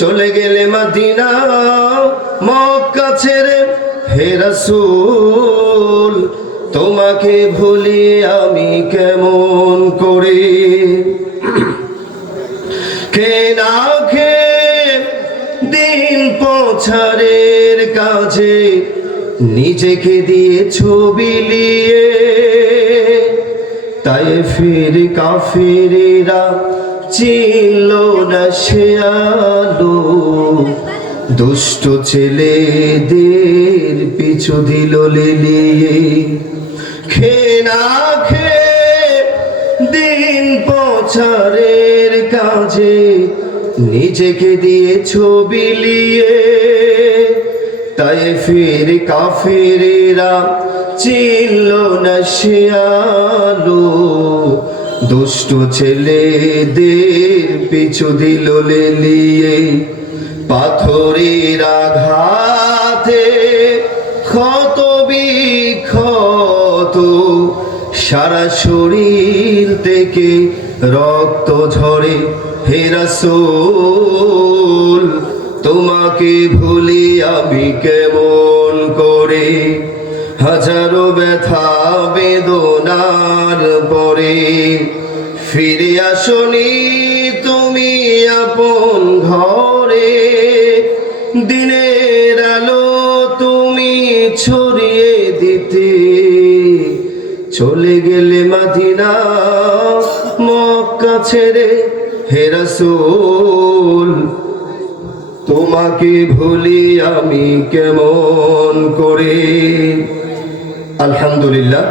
চলে গেলে মাদিনা, মক্কা ছেড়ে হে রাসূল, তোমাকে ভুলি আমি কেমন করে? কে না খে দিন পছারের কাজে নিজেকে দিয়ে ছবি লিয়ে তাই ফির কাফেরেরা চিনল না সে আলো। দুষ্ট ছেলেদের পিছু দিল লিলিয়ে। খে না খে দিন পছারের কাজে নিজেকে দিয়ে ছবি লিয়ে। তাই ফির কাফেরেরা চিনল না সে আলো। দুষ্ট ছেলে ছেলেদের পিছু দিল লিয়ে পাথরের আঘাতে ক্ষত বিক্ষত সারা শরীর থেকে রক্ত ঝরে। হেরাসুল তোমাকে ভুলি আমি কেমন? হাজারো ব্যথা বেদনার পরে ফিরে আসনি তুমি আপন ঘরে। দিনের আলো তুমি ছড়িয়ে দিতে। চলে গেলে মাদিনা, মক্কা ছেড়ে হে রাসূল, তোমাকে ভুলি আমি কেমন করে? আলহামদুলিল্লাহ।